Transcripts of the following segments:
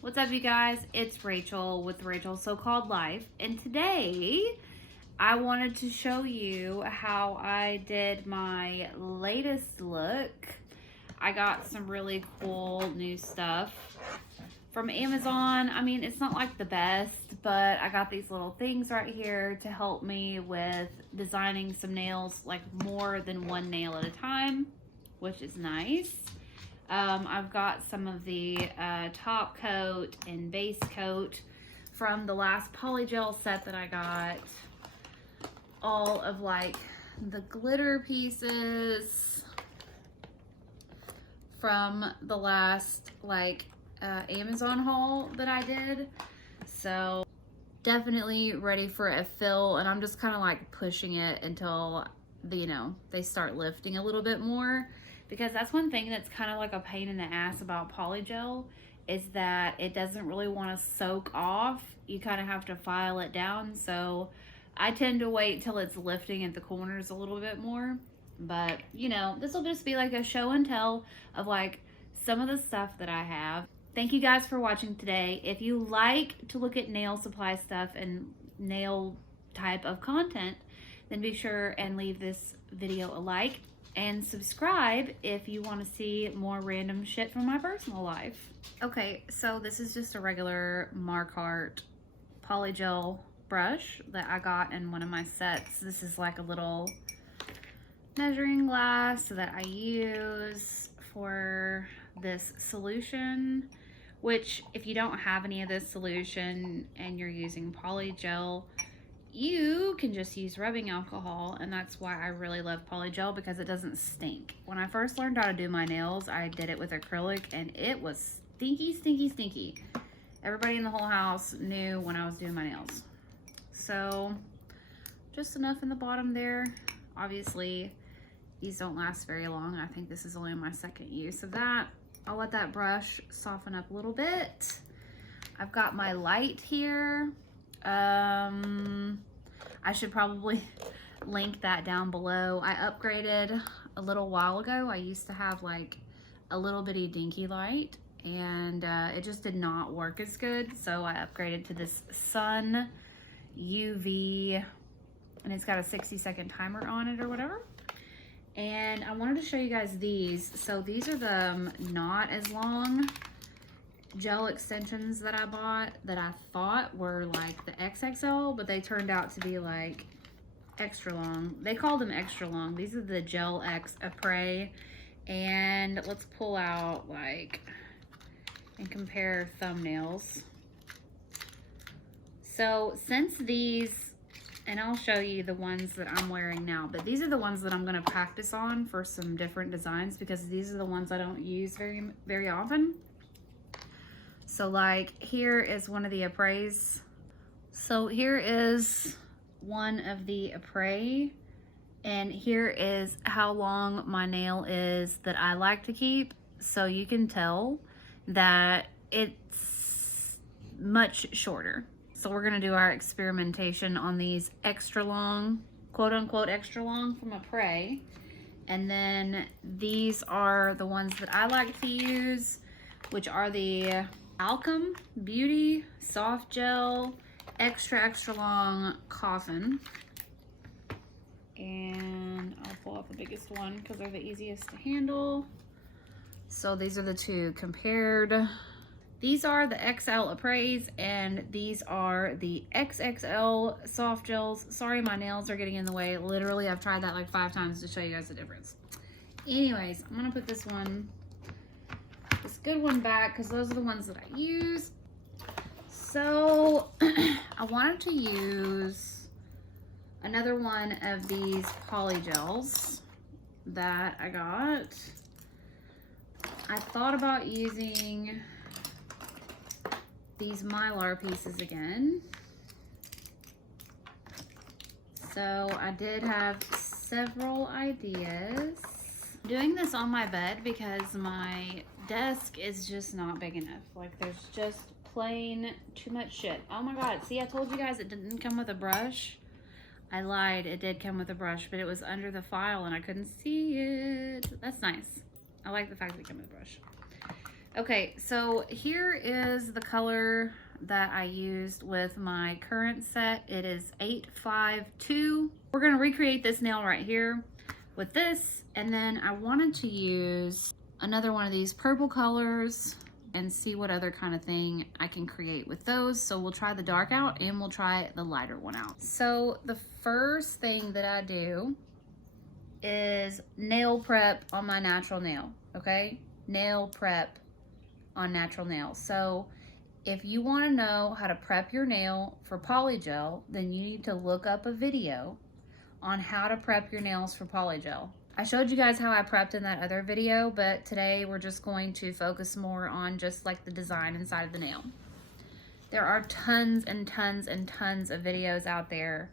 What's up, you guys? It's Rachel with RachelsSoCalledLife, and today I wanted to show you how I did my latest look. I got some really cool new stuff from Amazon. I mean, it's not like the best, but I got these little things right here to help me with designing some nails, like more than one nail at a time, which is nice. I've got some of the top coat and base coat from the last Polygel set that I got. All of like the glitter pieces from the last Amazon haul that I did. So definitely ready for a fill, and I'm just kind of like pushing it until they start lifting a little bit more. Because that's one thing that's kind of like a pain in the ass about Polygel, is that it doesn't really want to soak off. You kind of have to file it down. So I tend to wait till it's lifting at the corners a little bit more. But this will just be like a show and tell of like some of the stuff that I have. Thank you guys for watching today. If you like to look at nail supply stuff and nail type of content, then be sure and leave this video a like. And subscribe if you want to see more random shit from my personal life. Okay, so this is just a regular Makartt Polygel brush that I got in one of my sets. This is like a little measuring glass that I use for this solution, which if you don't have any of this solution and you're using Polygel, you can just use rubbing alcohol, and that's why I really love Polygel, because it doesn't stink. When I first learned how to do my nails, I did it with acrylic, and it was stinky, stinky, stinky. Everybody in the whole house knew when I was doing my nails. So just enough in the bottom there. Obviously, these don't last very long. I think this is only my second use of that. I'll let that brush soften up a little bit. I've got my light here. I should probably link that down below. I upgraded a little while ago. I used to have like a little bitty dinky light, and it just did not work as good. So I upgraded to this Sun UV, and it's got a 60-second timer on it or whatever. And I wanted to show you guys these. So these are the not as long gel extensions that I bought that I thought were like the XXL, but they turned out to be like extra long. They called them extra long. These are the Gel X Apres. And let's pull out and compare thumbnails. So since these, and I'll show you the ones that I'm wearing now, but these are the ones that I'm going to practice on for some different designs, because these are the ones I don't use very often. So like here is one of the Apres. So here is one of the Apres, and here is how long my nail is that I like to keep. So you can tell that it's much shorter. So we're gonna do our experimentation on these extra long, quote unquote extra long from Apres. And then these are the ones that I like to use, which are the FEMI Beauty Soft Gel extra long coffin. And I'll pull out the biggest one because they're the easiest to handle. So these are the two compared. These are the XL Apres, and these are the XXL soft gels. Sorry, my nails are getting in the way. Literally, I've tried that like 5 times to show you guys the difference. Anyways, I'm gonna put this good one back, because those are the ones that I use. So I wanted to use another one of these polygels that I got. I thought about using these Mylar pieces again. So I did have several ideas. I'm doing this on my bed because my desk is just not big enough. Like, there's just plain too much shit. Oh my god, see, I told you guys it didn't come with a brush. I lied, it did come with a brush, but it was under the file and I couldn't see it. That's nice. I like the fact that it came with a brush. Okay, so here is the color that I used with my current set. It is 852. We're gonna recreate this nail right here with this, and then I wanted to use another one of these purple colors and see what other kind of thing I can create with those. So we'll try the dark out and we'll try the lighter one out. So the first thing that I do is nail prep on my natural nail, okay? Nail prep on natural nails. So if you want to know how to prep your nail for Polygel, then you need to look up a video on how to prep your nails for Polygel. I showed you guys how I prepped in that other video, but today we're just going to focus more on just like the design inside of the nail. There are tons and tons and tons of videos out there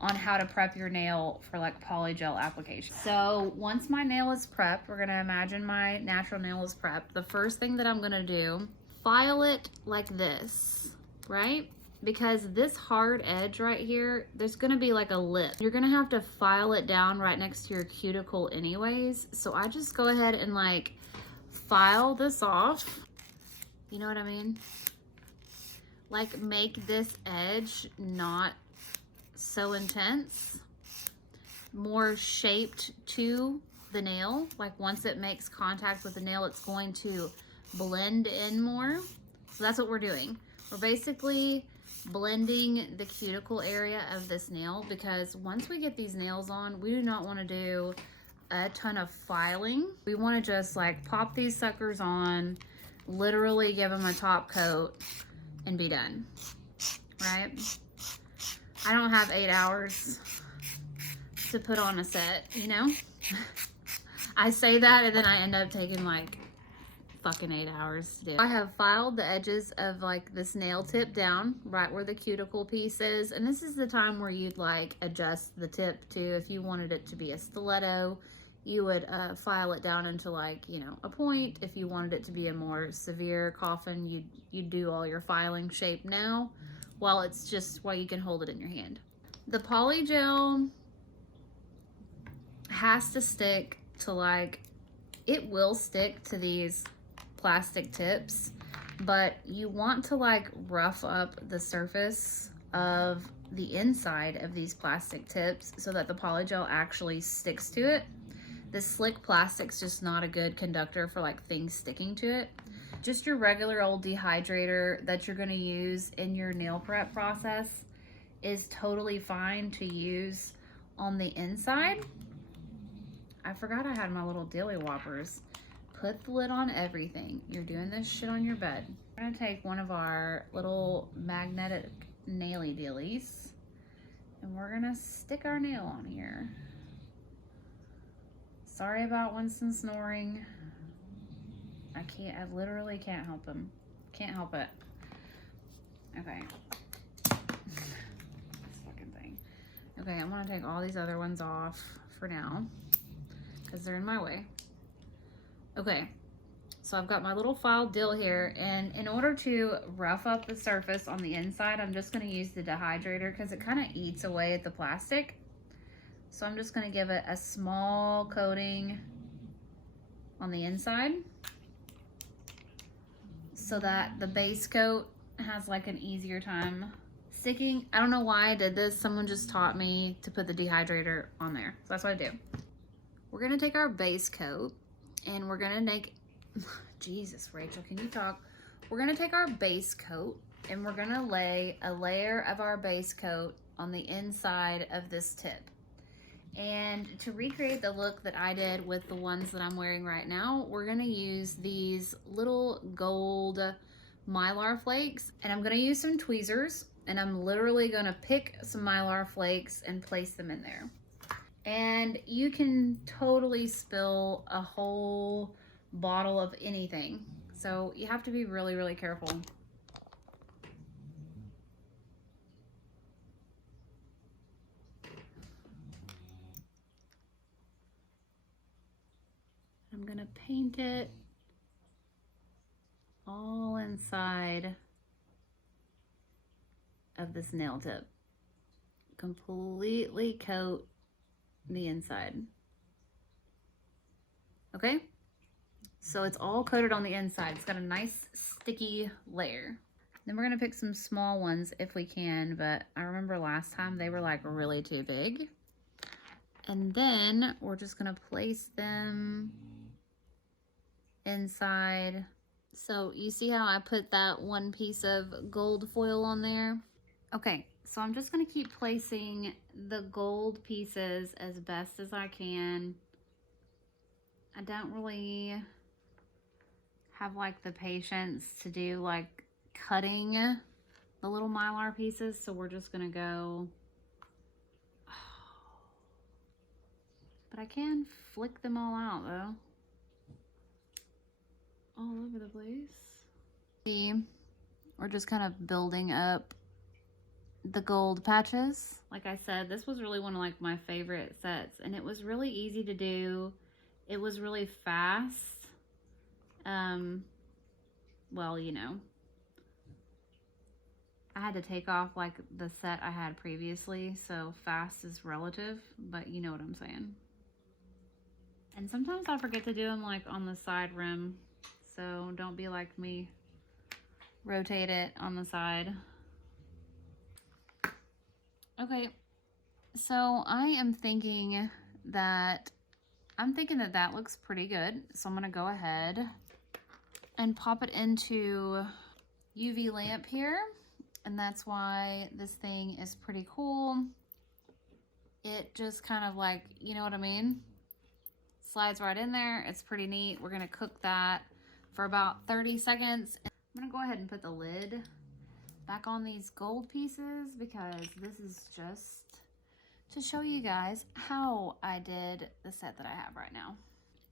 on how to prep your nail for like Polygel application. So once my nail is prepped, we're gonna imagine my natural nail is prepped. The first thing that I'm gonna do, file it like this, right? Because this hard edge right here, there's gonna be like a lip. You're gonna have to file it down right next to your cuticle anyways. So I just go ahead and like file this off. You know what I mean? Like make this edge not so intense, more shaped to the nail. Like once it makes contact with the nail, it's going to blend in more. So that's what we're doing. We're basically blending the cuticle area of this nail, because once we get these nails on, we do not want to do a ton of filing. We want to just like pop these suckers on, literally give them a top coat and be done, right? I don't have 8 hours to put on a set, you know? I say that and then I end up taking like fucking 8 hours to do. I have filed the edges of like this nail tip down right where the cuticle piece is, and this is the time where you'd like adjust the tip to, if you wanted it to be a stiletto, you would file it down into like, you know, a point. If you wanted it to be a more severe coffin, you'd do all your filing shape now while it's just while you can hold it in your hand. The Polygel has to stick to like, it will stick to these plastic tips, but you want to like rough up the surface of the inside of these plastic tips so that the Polygel actually sticks to it. This slick plastic's just not a good conductor for like things sticking to it. Just your regular old dehydrator that you're going to use in your nail prep process is totally fine to use on the inside. I forgot I had my little dilly whoppers. Put the lid on everything. You're doing this shit on your bed. We're gonna take one of our little magnetic naily dillies and we're gonna stick our nail on here. Sorry about Winston snoring. I literally can't help him. Can't help it. Okay. This fucking thing. Okay, I'm gonna take all these other ones off for now because they're in my way. Okay, so I've got my little file dill here, and in order to rough up the surface on the inside, I'm just gonna use the dehydrator because it kind of eats away at the plastic. So I'm just gonna give it a small coating on the inside so that the base coat has like an easier time sticking. I don't know why I did this. Someone just taught me to put the dehydrator on there. So that's what I do. We're gonna take our base coat and we're gonna make, Jesus, Rachel, can you talk? We're gonna take our base coat and we're gonna lay a layer of our base coat on the inside of this tip. And to recreate the look that I did with the ones that I'm wearing right now, we're gonna use these little gold Mylar flakes, and I'm gonna use some tweezers, and I'm literally gonna pick some Mylar flakes and place them in there. And you can totally spill a whole bottle of anything. So you have to be really, really careful. I'm gonna paint it all inside of this nail tip. Completely coat the inside. Okay? So it's all coated on the inside. It's got a nice sticky layer. Then we're gonna pick some small ones if we can, but I remember last time they were like really too big. And then we're just gonna place them inside. So you see how I put that one piece of gold foil on there? Okay, so I'm just gonna keep placing the gold pieces as best as I can. I don't really have like the patience to do like cutting the little Mylar pieces, so we're just gonna go, but I can flick them all out though, all over the place. See, we're just kind of building up the gold patches. Like I said, this was really one of like my favorite sets, and it was really easy to do. It was really fast. Well, you know, I had to take off like the set I had previously, so fast is relative, but you know what I'm saying. And sometimes I forget to do them like on the side rim, so don't be like me. Rotate it on the side. Okay, so I am thinking that that looks pretty good. So I'm gonna go ahead and pop it into UV lamp here. And that's why this thing is pretty cool. It just kind of like, you know what I mean? Slides right in there. It's pretty neat. We're gonna cook that for about 30 seconds. I'm gonna go ahead and put the lid back on these gold pieces because this is just to show you guys how I did the set that I have right now.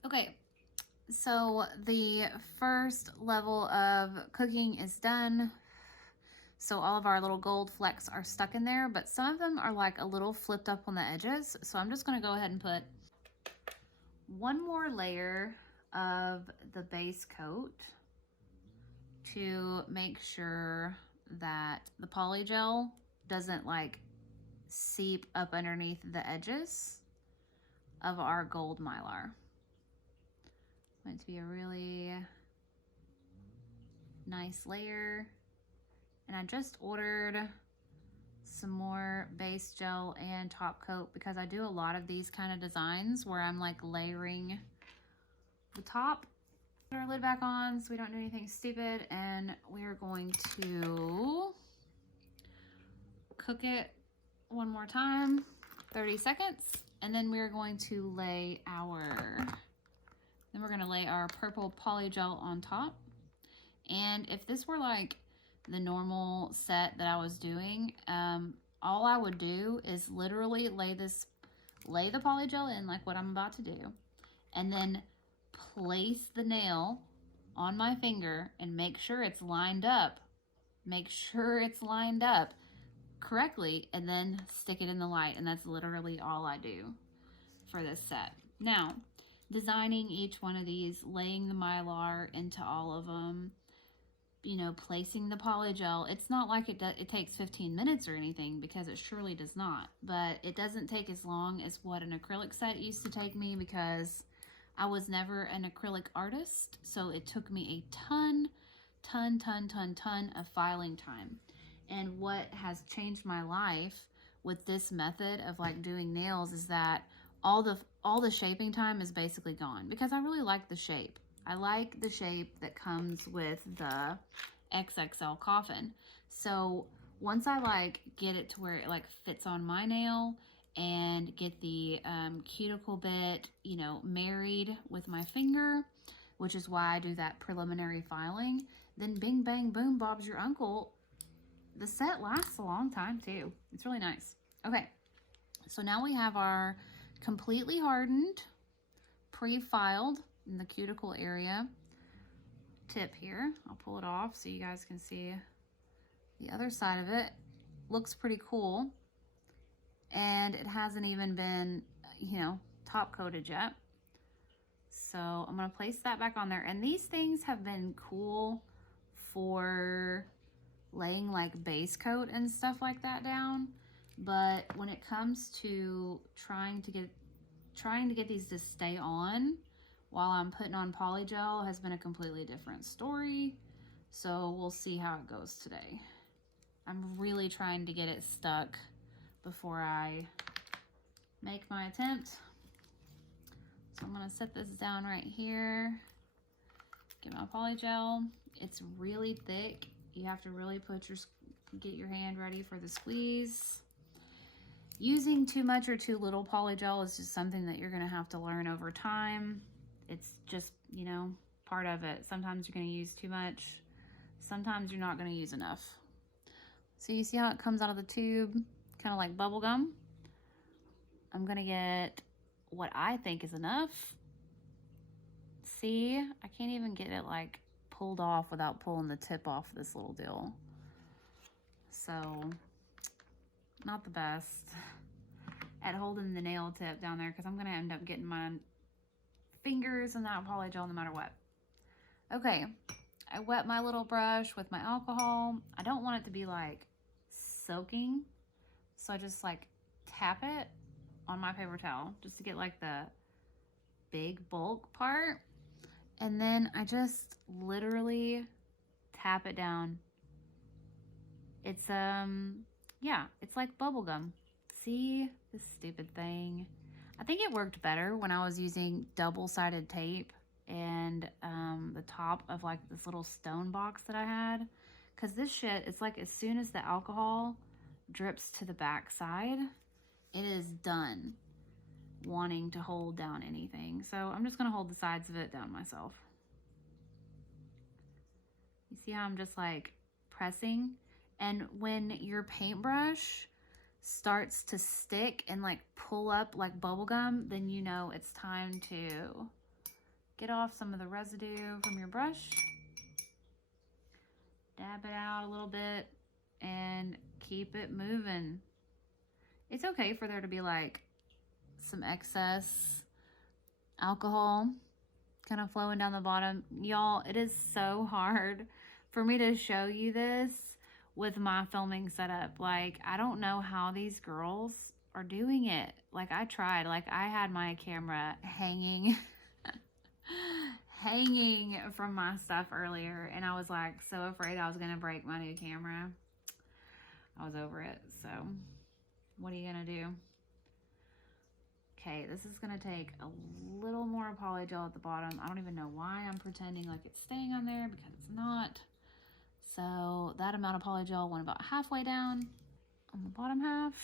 Okay, so the first level of cooking is done. So all of our little gold flecks are stuck in there, but some of them are like a little flipped up on the edges. So I'm just gonna go ahead and put one more layer of the base coat to make sure that the polygel doesn't like seep up underneath the edges of our gold Mylar. Want it to be a really nice layer. And I just ordered some more base gel and top coat because I do a lot of these kind of designs where I'm like layering the top. Put our lid back on so we don't do anything stupid, and we're going to cook it one more time, 30 seconds, and then we're going to lay our purple polygel on top. And if this were like the normal set that I was doing, all I would do is literally lay the polygel in like what I'm about to do, and then place the nail on my finger and make sure it's lined up. Make sure it's lined up correctly, and then stick it in the light. And that's literally all I do for this set. Now, designing each one of these, laying the Mylar into all of them, you know, placing the polygel, it's not like it takes 15 minutes or anything, because it surely does not. But it doesn't take as long as what an acrylic set used to take me, because I was never an acrylic artist, so it took me a ton of filing time. And what has changed my life with this method of like doing nails is that all the shaping time is basically gone, because I really like the shape. I like the shape that comes with the XXL coffin. So once I like get it to where it like fits on my nail and get the cuticle bit, you know, married with my finger, which is why I do that preliminary filing, then bing, bang, boom, Bob's your uncle. The set lasts a long time too. It's really nice. Okay, so now we have our completely hardened, pre-filed in the cuticle area tip here. I'll pull it off so you guys can see the other side of it. Looks pretty cool. And it hasn't even been, you know, top coated yet. So I'm gonna place that back on there. And these things have been cool for laying like base coat and stuff like that down. But when it comes to trying to get these to stay on while I'm putting on Polygel has been a completely different story. So we'll see how it goes today. I'm really trying to get it stuck before I make my attempt. So I'm gonna set this down right here. Get my Polygel. It's really thick. You have to really get your hand ready for the squeeze. Using too much or too little Polygel is just something that you're gonna have to learn over time. It's just, you know, part of it. Sometimes you're gonna use too much. Sometimes you're not gonna use enough. So you see how it comes out of the tube, kind of like bubble gum. I'm gonna get what I think is enough. See, I can't even get it like pulled off without pulling the tip off this little deal. So, not the best at holding the nail tip down there because I'm gonna end up getting my fingers in that Polygel no matter what. Okay, I wet my little brush with my alcohol. I don't want it to be like soaking, so I just like tap it on my paper towel just to get like the big bulk part. And then I just literally tap it down. It's, yeah, it's like bubble gum. See this stupid thing? I think it worked better when I was using double-sided tape and the top of like this little stone box that I had. Cause this shit, it's like as soon as the alcohol drips to the back side, it is done wanting to hold down anything. So I'm just gonna hold the sides of it down myself. You see how I'm just like pressing? And when your paintbrush starts to stick and like pull up like bubble gum, then you know it's time to get off some of the residue from your brush. Dab it out a little bit and keep it moving. It's okay for there to be like some excess alcohol kind of flowing down the bottom. Y'all, it is so hard for me to show you this with my filming setup. Like, I don't know how these girls are doing it. Like, I tried. Like, I had my camera hanging hanging from my stuff earlier, and I was like so afraid I was gonna break my new camera. I was over it. So what are you gonna do? Okay, this is gonna take a little more Polygel at the bottom. I don't even know why I'm pretending like it's staying on there because it's not. So that amount of Polygel went about halfway down on the bottom half.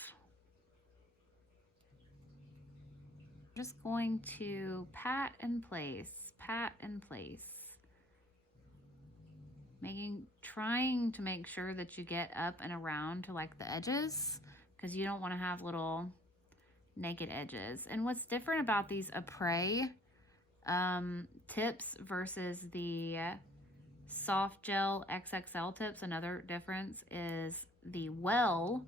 Just going to pat in place, trying to make sure that you get up and around to like the edges, because you don't want to have little naked edges. And what's different about these Après tips versus the soft gel XXL tips, another difference is the well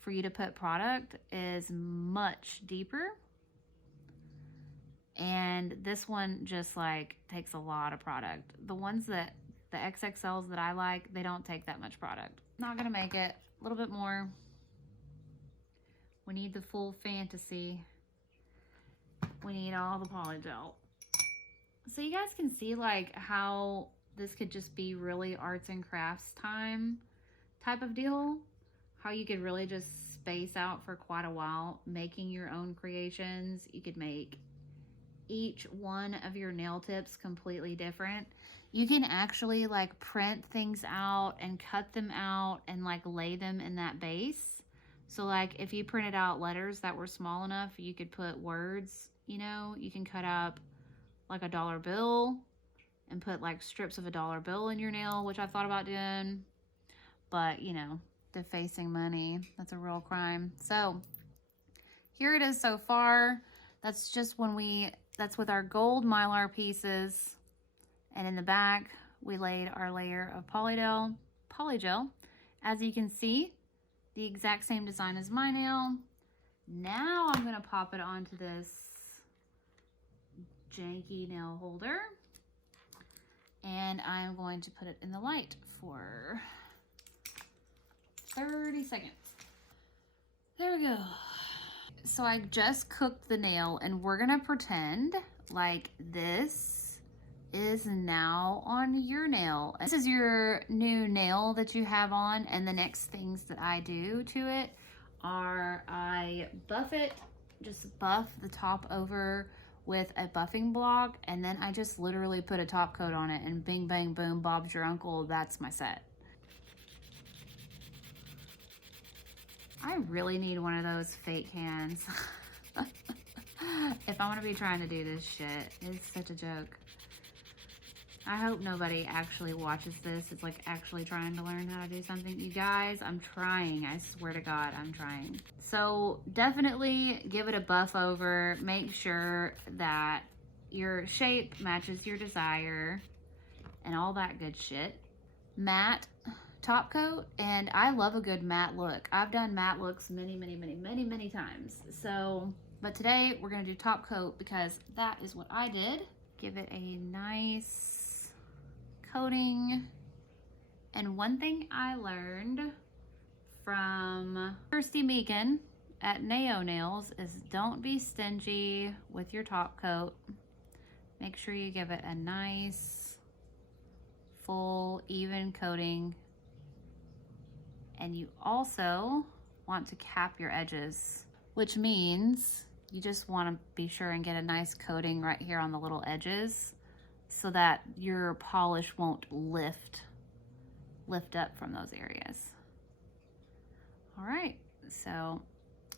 for you to put product is much deeper. And this one just like takes a lot of product. The ones that, the XXLs that I like, they don't take that much product. Not gonna make it, a little bit more. We need the full fantasy. We need all the Polygel. So you guys can see like how this could just be really arts and crafts time type of deal. How you could really just space out for quite a while making your own creations. You could make each one of your nail tips completely different. You can actually like print things out and cut them out and like lay them in that base. So like if you printed out letters that were small enough, you could put words, you know, you can cut up like a dollar bill and put like strips of a dollar bill in your nail, which I thought about doing, but you know, defacing money, that's a real crime. So here it is so far. That's just when that's with our gold Mylar pieces. And in the back, we laid our layer of Polygel. As you can see, the exact same design as my nail. Now I'm gonna pop it onto this janky nail holder. And I'm going to put it in the light for 30 seconds. There we go. So I just cooked the nail and we're gonna pretend like this is now on your nail. This is your new nail that you have on, and the next things that I do to it are I buff it, just buff the top over with a buffing block, and then I just literally put a top coat on it, and bing bang boom, Bob's your uncle, that's my set. I really need one of those fake hands. If I want to be trying to do this shit, it's such a joke. I hope nobody actually watches this. It's like actually trying to learn how to do something. You guys, I'm trying. I swear to God, I'm trying. So definitely give it a buff over. Make sure that your shape matches your desire and all that good shit. Matte top coat, and I love a good matte look. I've done matte looks many times. So, but today we're gonna do top coat because that is what I did. Give it a nice coating. And one thing I learned from Kirsty Meakin at Nao Nails is don't be stingy with your top coat. Make sure you give it a nice, full, even coating. And you also want to cap your edges, which means you just want to be sure and get a nice coating right here on the little edges so that your polish won't lift up from those areas. All right, so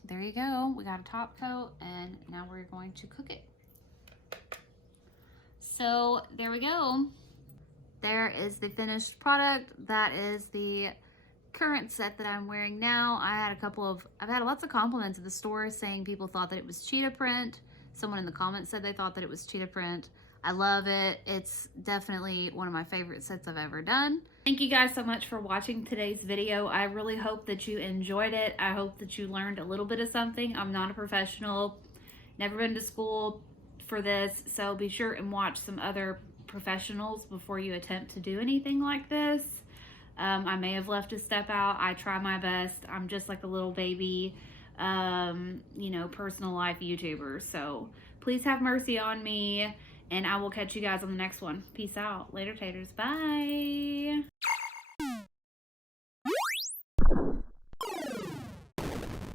there you go. We got a top coat, and now we're going to cook it. So there we go. There is the finished product. That is the current set that I'm wearing now. I've had lots of compliments at the store saying people thought that it was cheetah print. Someone in the comments said they thought that it was cheetah print. I love it. It's definitely one of my favorite sets I've ever done. Thank you guys so much for watching today's video. I really hope that you enjoyed it. I hope that you learned a little bit of something. I'm not a professional, never been to school for this, so be sure and watch some other professionals before you attempt to do anything like this. I may have left a step out. I try my best. I'm just like a little baby, you know, personal life YouTuber. So please have mercy on me, and I will catch you guys on the next one. Peace out. Later, taters. Bye.